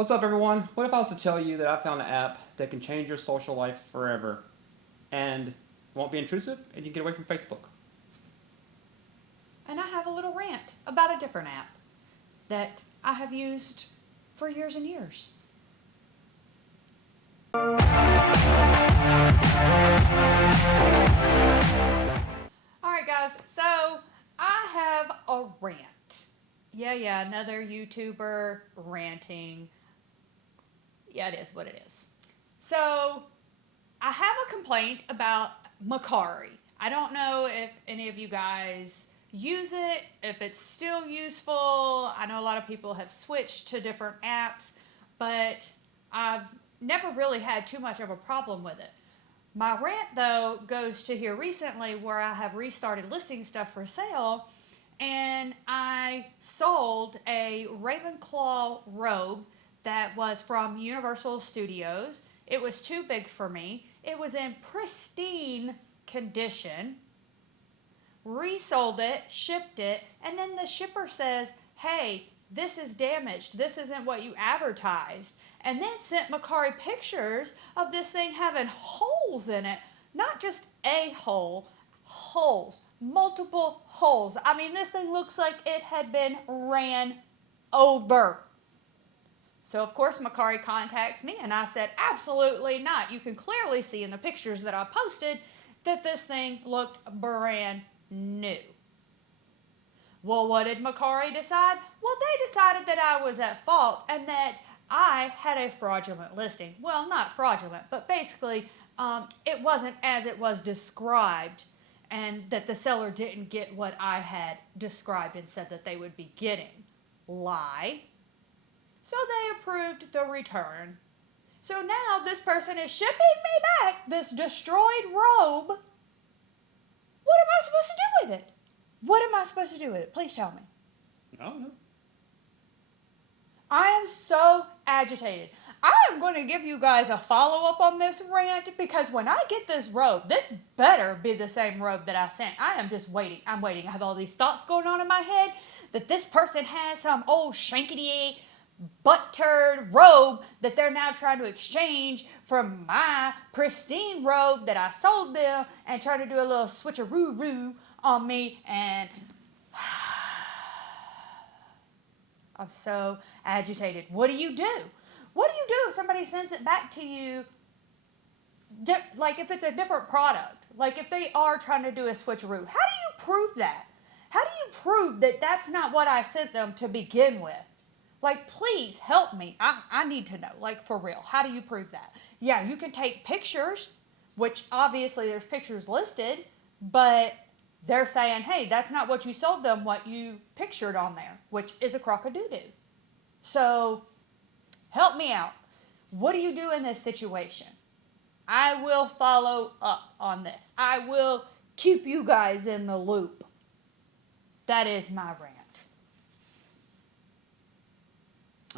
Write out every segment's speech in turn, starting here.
What's up, everyone? What if I was to tell you that I found an app that can change your social life forever and won't be intrusive and you can get away from Facebook? And I have a little rant about a different app that I have used for years and years. Alright guys, so I have a rant. Yeah, another YouTuber ranting. Yeah, it is what it is. So, I have a complaint about Mercari. I don't know if any of you guys use it, if it's still useful. I know a lot of people have switched to different apps, but I've never really had too much of a problem with it. My rant, though, goes to here recently where I have restarted listing stuff for sale, and I sold a Ravenclaw robe that was from Universal Studios. It was too big for me. It was in pristine condition. Resold it, shipped it, and then the shipper says, hey, this is damaged. This isn't what you advertised. And then sent Mercari pictures of this thing having holes in it. Not just a hole, holes. Multiple holes. I mean, this thing looks like it had been ran over. So, of course, Mercari contacts me, and I said, absolutely not. You can clearly see in the pictures that I posted that this thing looked brand new. Well, what did Mercari decide? Well, they decided that I was at fault and that I had a fraudulent listing. Well, not fraudulent, but basically it wasn't as it was described, and that the seller didn't get what I had described and said that they would be getting. Lie. So they approved the return. So now this person is shipping me back this destroyed robe. What am I supposed to do with it? What am I supposed to do with it? Please tell me. I don't know. I am so agitated. I am going to give you guys a follow-up on this rant because when I get this robe, this better be the same robe that I sent. I am just waiting. I'm waiting. I have all these thoughts going on in my head that this person has some old shankety butt-turd robe that they're now trying to exchange for my pristine robe that I sold them and trying to do a little switcheroo on me, and I'm so agitated. What do you do? What do you do if somebody sends it back to you, like if it's a different product? Like if they are trying to do a switcheroo, how do you prove that? How do you prove that that's not what I sent them to begin with? Like, please help me. I need to know, like, for real. How do you prove that? Yeah, you can take pictures, which obviously there's pictures listed, but they're saying, hey, that's not what you sold them, what you pictured on there, which is a crock-a-doo-doo. So, help me out. What do you do in this situation? I will follow up on this. I will keep you guys in the loop. That is my rant.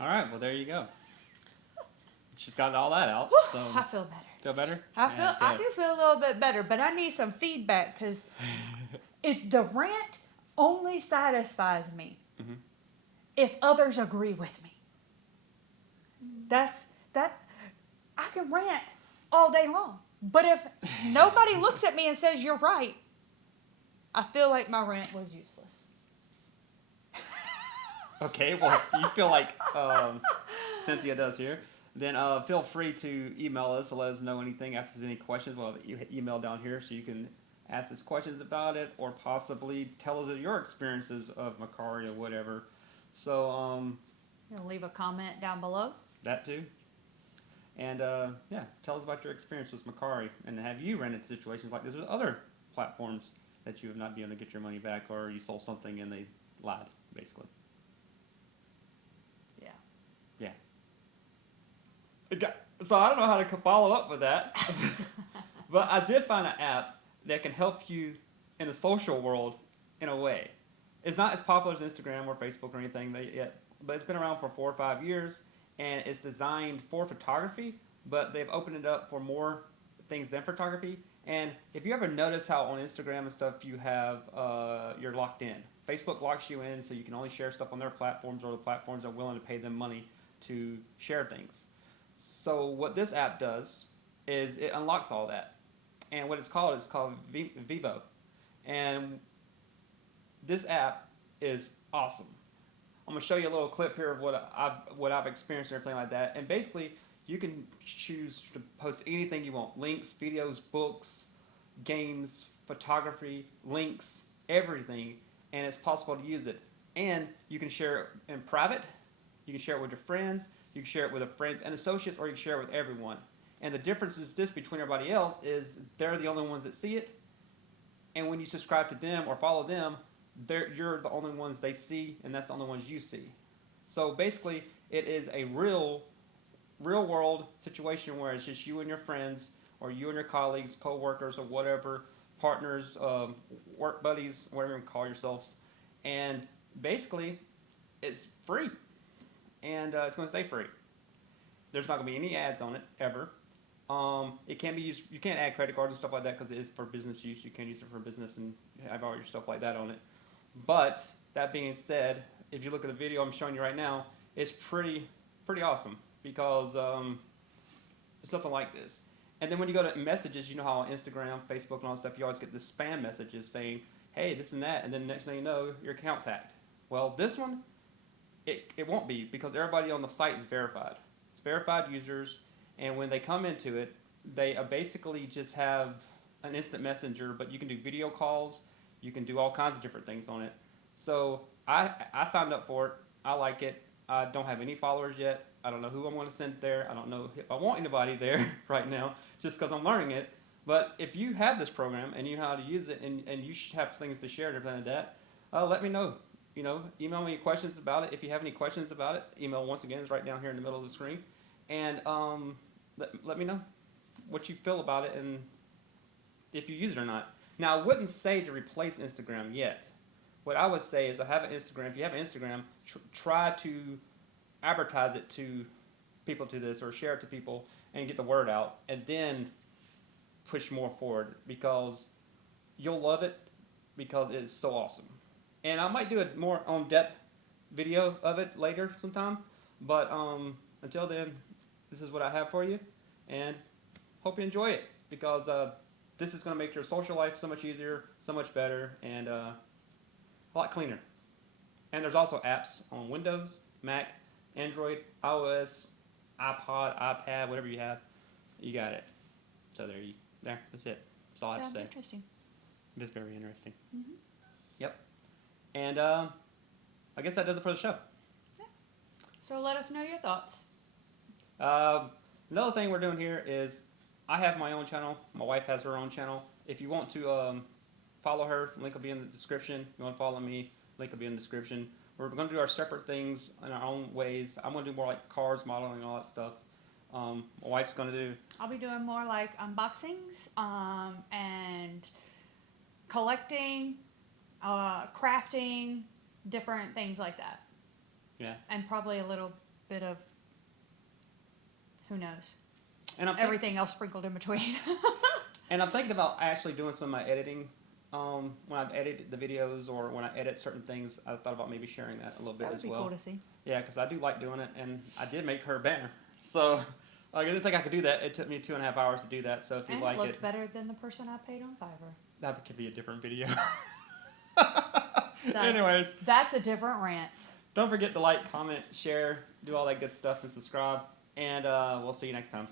All right, well, there you go. She's got all that out. Whew, So I feel better. feel better? I do feel a little bit better, but I need some feedback because the rant only satisfies me if others agree with me. That I can rant all day long, but if nobody looks at me and says you're right, I feel like my rant was useless. Okay, well, if you feel like Cynthia does here, then feel free to email us to let us know anything, ask us any questions. We'll have an email down here so you can ask us questions about it or possibly tell us your experiences of Mercari or whatever. So, You'll leave a comment down below. that too. And, yeah, tell us about your experience with Mercari. And have you ran into situations like this with other platforms that you have not been able to get your money back, or you sold something and they lied, basically? So I don't know how to follow up with that, but I did find an app that can help you in the social world in a way. It's not as popular as Instagram or Facebook or anything yet, but it's been around for 4 or 5 years, and it's designed for photography, but they've opened it up for more things than photography. And if you ever notice how on Instagram and stuff you have, you're locked in. Facebook locks you in so you can only share stuff on their platforms or the platforms are willing to pay them money to share things. So what this app does is it unlocks all that. And what it's called is called Vivo. And this app is awesome. I'm gonna show you a little clip here of what I've experienced and everything like that. And basically, you can choose to post anything you want: links, videos, books, games, photography, links, everything. And it's possible to use it. And you can share it in private. You can share it with your friends. You can share it with your friends and associates, or you can share it with everyone. And the difference is this between everybody else is they're the only ones that see it. And when you subscribe to them or follow them, you're the only ones they see, and that's the only ones you see. So basically, it is a real world situation where it's just you and your friends, or you and your colleagues, co-workers, or whatever, partners, work buddies, whatever you call yourselves. And basically, it's free. And it's going to stay free. There's not going to be any ads on it, ever. It can be used, you can't add credit cards and stuff like that because it is for business use. You can use it for business and have all your stuff like that on it. But that being said, if you look at the video I'm showing you right now, it's pretty awesome because it's nothing like this. And then when you go to messages, you know how on Instagram, Facebook, and all that stuff, you always get the spam messages saying, hey, this and that, and then the next thing you know, your account's hacked. Well, this one, it won't be because everybody on the site is verified. It's verified users, and when they come into it, they basically just have an instant messenger, but you can do video calls, you can do all kinds of different things on it. So I signed up for it. I like it. I don't have any followers yet. I don't know who I'm going to send there. I don't know if I want anybody there right now, just because I'm learning it. But if you have this program and you know how to use it, and you should have things to share and everything like that, let me know. You know, email me questions about it. If you have any questions about it, email once again is right down here in the middle of the screen. And let me know what you feel about it and if you use it or not. Now, I wouldn't say to replace Instagram yet. What I would say is I have an Instagram. If you have an Instagram, try to advertise it to people to this, or share it to people and get the word out, and then push more forward because you'll love it because it's so awesome. And I might do a more on-depth video of it later sometime, but until then, this is what I have for you, and hope you enjoy it because this is going to make your social life so much easier, so much better, and a lot cleaner. And there's also apps on Windows, Mac, Android, iOS, iPod, iPad, whatever you have, you got it. So there, that's it. That's all I have to say. Sounds interesting. It is very interesting. Mm-hmm. Yep. And I guess that does it for the show. Yeah. So let us know your thoughts. Another thing we're doing here is I have my own channel. My wife has her own channel. If you want to follow her, link will be in the description. If you want to follow me, link will be in the description. We're going to do our separate things in our own ways. I'm going to do more like cars, modeling, and all that stuff. My wife's going to do... I'll be doing more like unboxings and collecting, crafting, different things like that. Yeah. And probably a little bit of, who knows, and everything else sprinkled in between. And I'm thinking about actually doing some of my editing. When I've edited the videos or when I edit certain things, I thought about maybe sharing that a little bit as well. That would be cool to see. Yeah, because I do like doing it, and I did make her a banner. So I didn't think I could do that. It took me 2.5 hours to do that. So if you like it, looked better than the person I paid on Fiverr. That could be a different video. Anyways, that's a different rant. Don't forget to like, comment, share, do all that good stuff, and subscribe. And we'll see you next time.